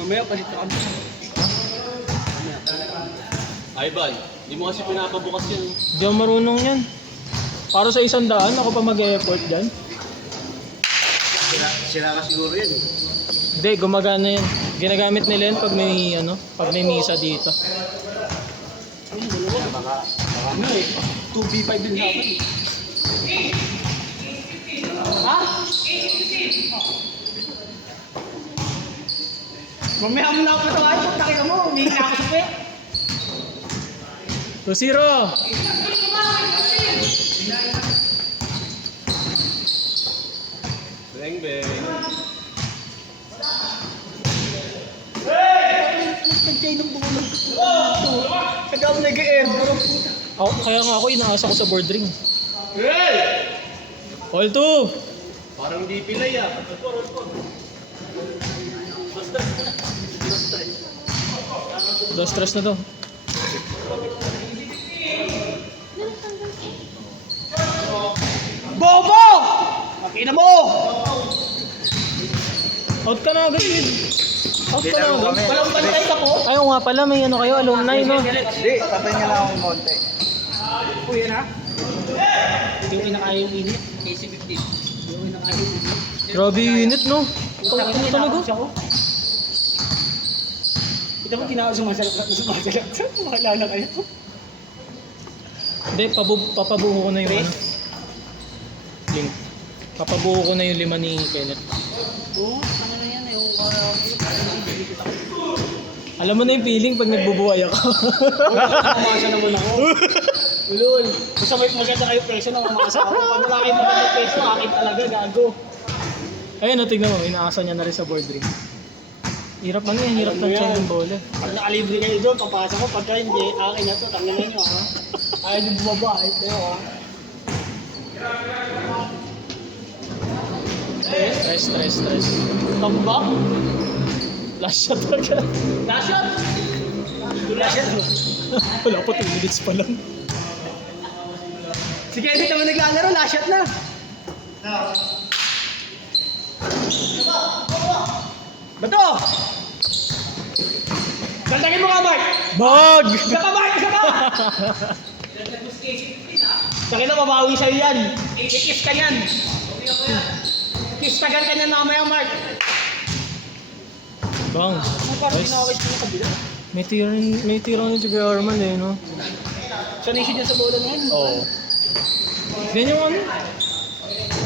Mamaya palit ka kami. Ay, Bal. Hindi mo kasi pinapabukas yan. Hindi ako marunong yan. Para sa 100, ako pa mag-e-effort dyan. Sira ka siguro yan. Hindi, gumagana yan. Ginagamit nila yan pag may, pag may misa dito. Ano eh, 2v5 din sa akin. Ha? Mamaya mo na ako patawain, pagtakin mo, humingi na ako sa pet. 2-0! Beng, beng. Nagkay ng bumulong. Kaya ako nag-air, bro. Kaya nga ako, inaasa ko sa board ring. Hey! All 2! Parang di pilay ah. Dos stress na to. Bobo! Makina mo! Out ka na agad, Ed. Out ka na agad. Walang bantay ka po. Ayaw nga pala, may kayo, alumni, no? Hindi, tatay nga lang akong konti. O yan ha? Ito yung kinakaya yung init. AC-50. Yung kinakaya yung init. Grabe yung unit, no? Ano talaga? Ito mo kinakaya sumasalap. Makilala kayo. Hindi, papabuho ko na yung link. Papabuho ko na yung 5 ni Kenneth. Oo, ano na yan. Alam mo na yung feeling pag nagbubuhay ako. Mamasa naman ako. Ulol. Basta may maganda kayo peso nang mamasa ako. Pag wala kayo maganda peso, akin talaga, gago. Ayun, tignan mo, inaasa niya na rin sa board ring. Hirap lang yan, hirap Ano ng yan? check ng bola. Pag nakalibre kayo doon, papasa ko. Pagka hindi, akin na to. Tanggalin nyo ha. Ayaw nyo bumaba. Ayaw kayo ha. Stress. Tambak. Last shot talaga. Last shot! Last shot. Wala pa 2 minutes pa lang. Si Kenneth naman naglalaro, last shot na. Bato! Daldagin mo ka, Mark! Bag! Isa ka, Mark! Isa ka! Sakin na, mabawi sa'yo yan. Ikis ka yan. Kiss tagal ka niyan mamaya, Mark. Bang. Ano parang Nice. ginawis ko yung kabila? May tira rin si Kuya Arman eh, no? Sanay siya dyan sa bola ngayon. Oo. Yan yung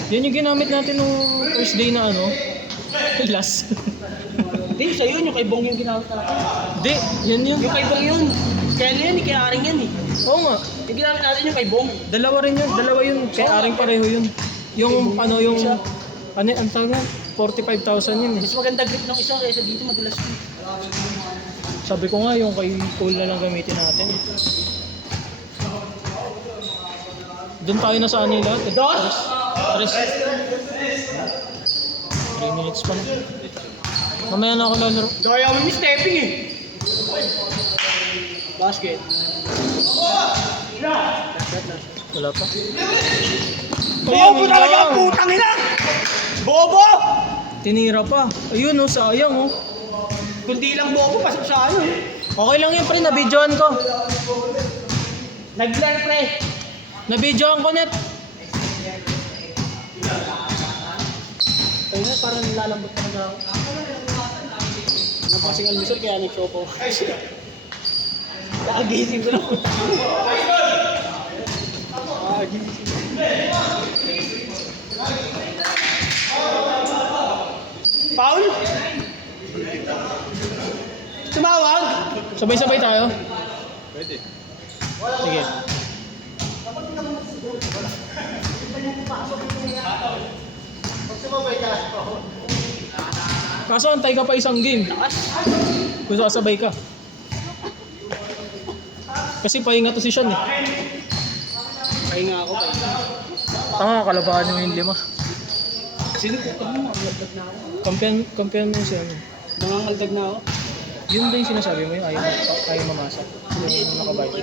yan yung ginamit natin nung first day na last. Hindi, sa'yo yun. Yung kay Bong yung ginamit natin. Hindi, yan yung... Yung kay Bong yun. Kaya ano yan, kay Aring yan eh. Oo nga. Yung ginamit natin yung kay Bong. Dalawa rin yun. Dalawa yun. Kaya aring pareho yun. Yung yung... ang tawag nga? 45,000 yun eh. Mas maganda grip ng isa kaysa dito madalas yun. Sabi ko nga yung kay Cole na lang gamitin natin. Doon tayo na sa lahat. Dos! 3 minutes pa na. Mamaya na ako lalaro. Daya mo yung stepping eh. Basket. Wala pa. Bobo talaga ang putang ina! Bobo! Tinira pa. Ayun sayang oh. Kundi lang bobo, pasok sa ano eh. Okay lang yun pre, nabidyoan ko. Nag-blur pre. Nabidyoan ko net. Kaya nga parang nilalambot ka na ako. Napasing almusal kaya nag-show ko. Nakagising ko na po. Nakagising. Paul? Tumawag? Sabay-sabay tayo. Pwede. Sige. Kaso antay ka pa isang game. Gusto kasabay ka. Kasi pahinga to si Sean eh. Pahinga ako, pahinga. Tanga, kalabahan yung 5. Sino po? Ano? Nangangaldag na ako. Compare mo siya. Nangangaldag na ako. Yun ba yung sinasabi mo yung ayaw mamasa? Yung nakabayad.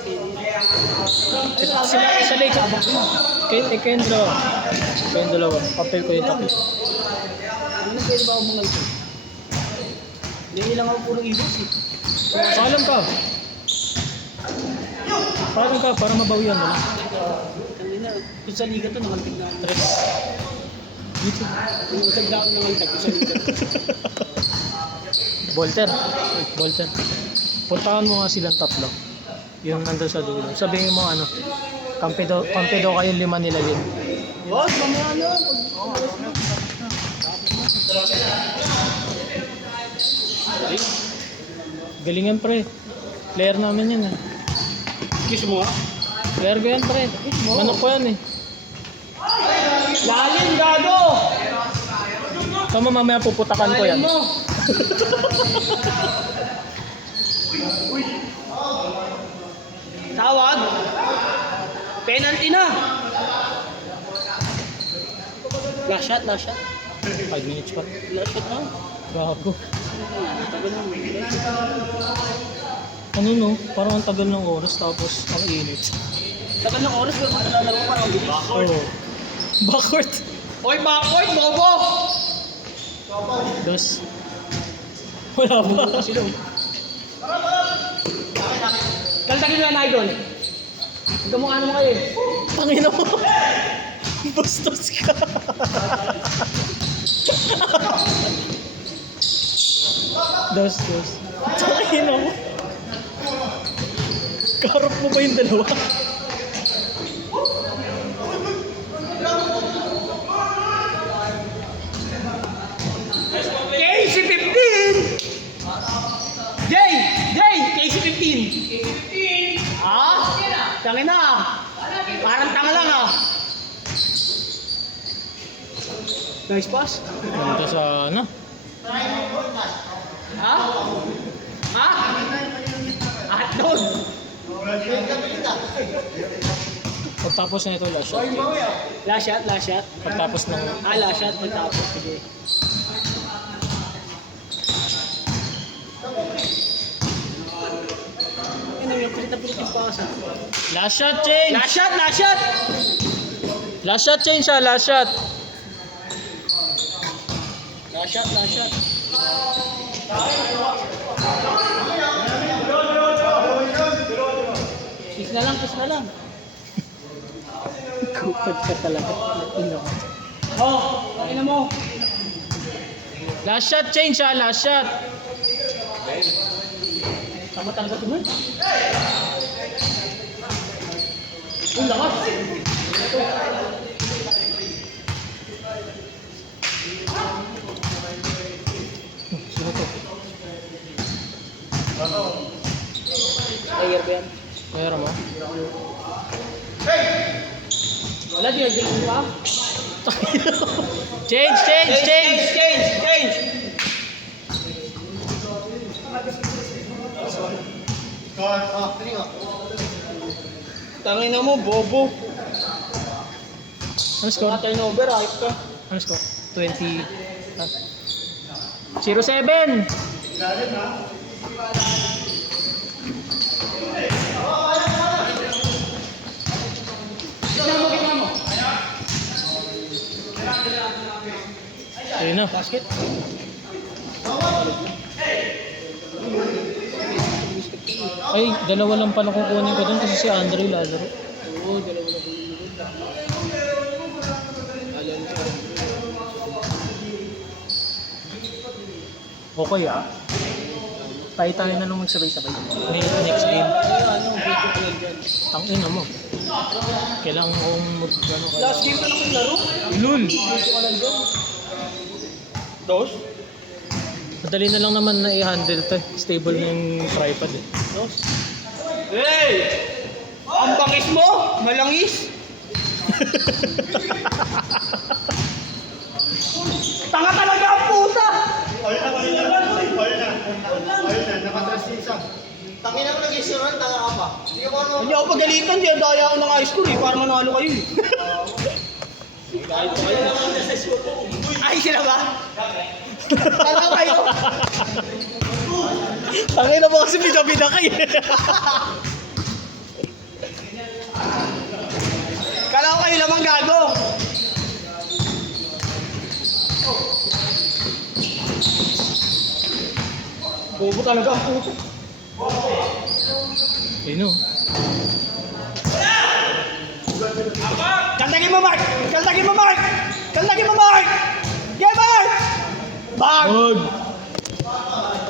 Sila isa lang kabak mo. Kayong dalawa. Kayong dalawa. Papel ko yung tatlo. Ano pwede ba ako mangaldag? Hindi lang ako puro ibos eh. Paalam ka. Paalam ka para mabawian mo. Kanina, kung sa liga to, nakalpig na. Tres. YouTube. Yung utag na ako nakalpig kung sa liga to. Volter. Volter. Puntahan mo nga silang tatlo. Yung nandun sa dulo. Sabihin mo ano, kampi daw kayong 5 nila yun. Wag, mamaya na. Galingan pre. Player namin yan eh. Kiss mo nga. Player ko yan pre. Manok ko yan eh. Lalim, gago! Tama mamaya puputakan ko yan. Lalim mo! Tawag! Penalty na! Last shot, last shot. 5 minutes pa. Last shot na. Gago. Tagal na. Ano no? Parang ang tagal ng oras tapos ang init. Tagal ng oras, pero malalaro ko parang bilis. Oo. Backward. Oy, backward, bobo! Dos. Wala pa. Kaltagin mo yan, idol. Kamukha mo kayo eh. Tangina mo. Bastos ka. Dos. Tangina mo. Karap mo ba yung dalawa? KC15! KC15! Ah? Tangin na. Parang tanga lang ah. Nice pass. Punta sa ano? Ha? Ha? Hotdog! Pagtapos na ito last shot. Last shot, last shot. Pagtapos ng... Last shot, pagtapos. Sige. Ano yung pilit yung pasa? Last shot change! Last shot, last shot! Last shot change siya, last shot. Last shot, last shot. Kiss na lang, kiss na lang. Kupad ka talaga. Ino. Oh, pakina mo. Last shot change siya, last shot. Tama talaga ito mo. Ang lakas. Sino to? Player ba yan? Mayroon mo? Wala, di nag-game pa. Change! Change! Tangin na mo, bobo. Ano score? Turnover, ayos ka. Ano score? 20... 0-7! Ayun na. Basket. Ay, dalawa lang pala kukunin ko doon kasi si Andre lalaro. Oo, dalawa na po. Okay ah. Tayo na lang magsabay-sabay. Next game. Tangina mo. Kailangan kong Last game ka na kung laro? Lul! Dos? Madali na lang naman na i-handle to eh. Stable yung tripod eh. Dos? Hey! Ang bangis mo! Malangis! Tanga talaga ang puta! Tangina mo nag-isuran, tanga ka pa. Hindi ko ano. Hindi ako pagalitan, di daya ako ng high school eh, para manalo kayo eh. Ay, sila ba? Tanga kayo? Tangina mo kasi bida-bida kayo. Kala ko kayo lamang gago. Bobo talaga ang puto. Ayun o. Kantagin mo, Mark! Kantagin mo, Mark! Kantagin mo, Mark! Yeah, Mark! Bag! Wag!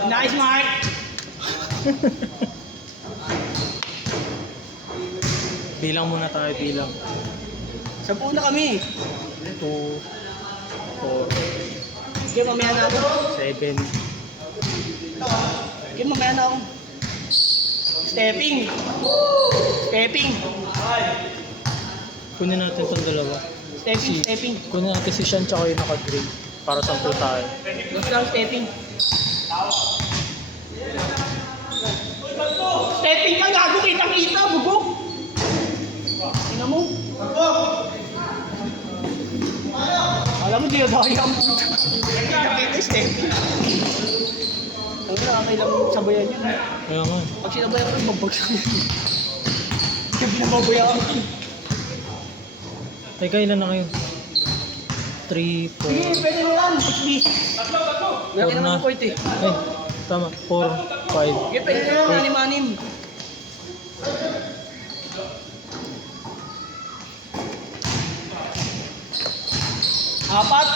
Nice, Mark! Bilang muna tayo, bilang. 10 na kami. 2, 4, Sige, mamaya na ako. 7. Sige, mamaya na ako. Stepping. Stepping. Kunin natin itong dalawa. Stepping, stepping. Kunin natin si Sean tsaka yung naka-gray. Para 10 tayo. Gusto lang stepping. Stepping ka, gago, kitang-kita, bugok. Tingnan mo. Alam mo, di na dahil ang puto. Kita-kita, stepping. Ang nakakailang sabayan yun. Kaya nga. Pag sinabayan ko, magbagsak yun. Kaya pinababayaan ko. Teka, ilan na kayo? 3, 4. Sige, pwede mo lang. Push Laki Four naman na. yung point eh. Ay, tama. 4, 5. Sige, pwede na lang. Anim-anim. Apat.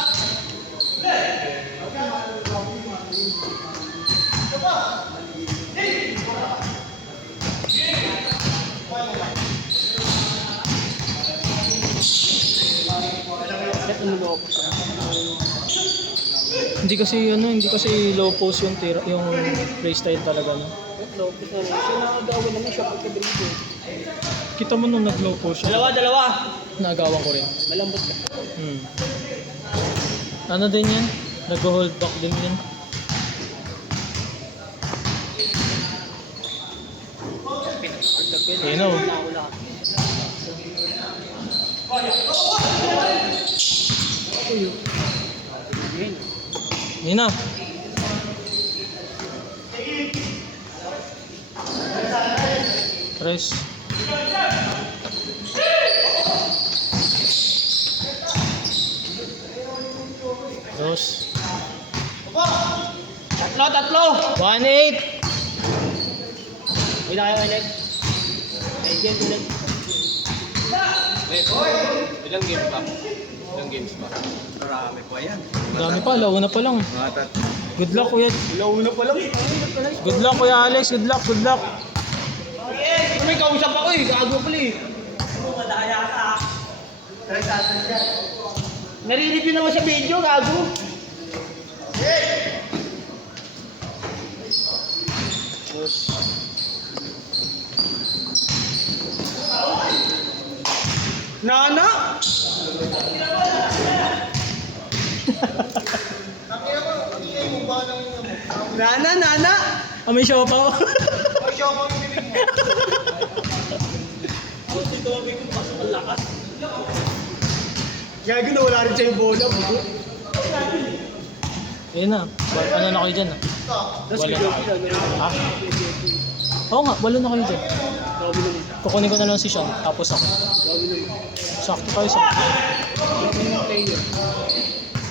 Hindi kasi low post yung tira, yung playstyle talaga no. Lopez na rin. Siya nakagawa naman siya pagka-drive. Kita mo nung nag low post siya. Dalawa. Nagawan ko rin. Malambot ka. Ano din yan? Nag-hold back din yan. Ayun o. Ayun na. Press. Dos. Tatlo. 1-8. Uy na kayo ulit. Again ulit. Ilang games ba? Ilang games ba? Marami pa yan. Dami pa, launa pa lang. Matat. Good luck, kuya. Launa pa lang. Good luck, kuya Alex. Good luck, good luck. May kausap ako eh. Gago pala eh. Nare-review naman sa video, gago. Nana! Nana! Ah, may show pa ako. Ay, siya ako yung bibig mo. Gago na wala rin siya yung bola, bugo. Ayun na. Ano na kayo dyan ah? Tapos Wala. video ko Ha? Oo nga, wala na kayo dyan. Kukunin ko na lang si Sean, tapos ako. Sakto tayo sa...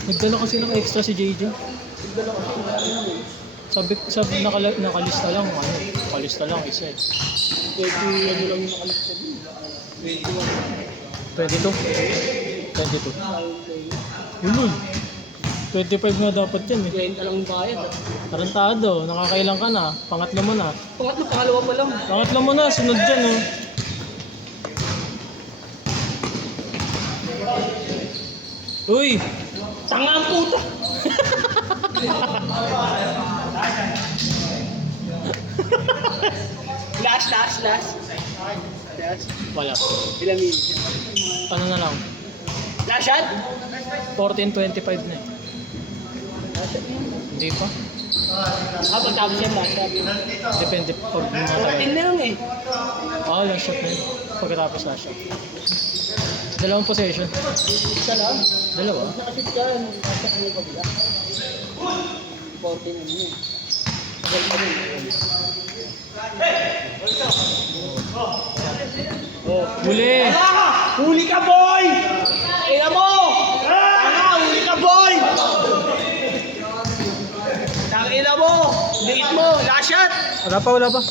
Nagdala kasi ng extra si JJ. Sabi nakalista lang, nakalista lang isa eh. 22? 22. Ulul. 25 nga dapat yan eh. Kwenta lang yung bayad. Tarantado, nakakailang ka na. Pangatlo mo na. Pangalawa pa lang. Pangatlo mo na, sunod dyan oh. Uy! Tanga ang puto! Last. Wala. Ilang minutes? Ano na lang? Last shot? 14:25 na eh. Hindi pa. Pagtapos yan last shot. Depende pag 14 matagal. na lang eh. Last shot na yun. Pagkatapos last shot. Dalawang possession. Isa lang. Dalawa. Nakasit ka, nasa kanya pabila. 14 na yun. Tagal pa rin. Huli! Huli ka, boy! Ina mo! Huli ka, boy! Tangina mo! Liit mo! Last shot! Wala pa.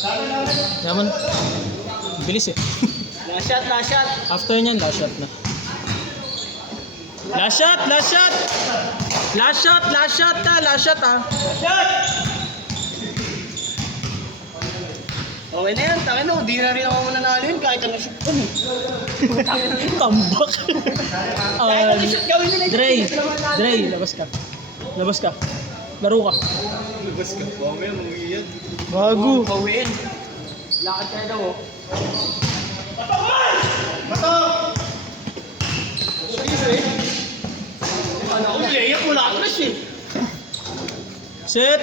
Yaman. Bilis eh. Last shot, last shot. After nyan, last shot na. Last shot na, last shot ha. Okay na yan, tangin mo. Di na rin ako mananalo yun kahit anong shoot ko. Tambak. Kahit anong shoot gawin nila. Dre, labas ka. Laro ka. Labas ka. Mamaya, mangyayad. Bago. Pauwiin. Lakad ka daw oh. Ano ako? Layup mo na ako eh. Set.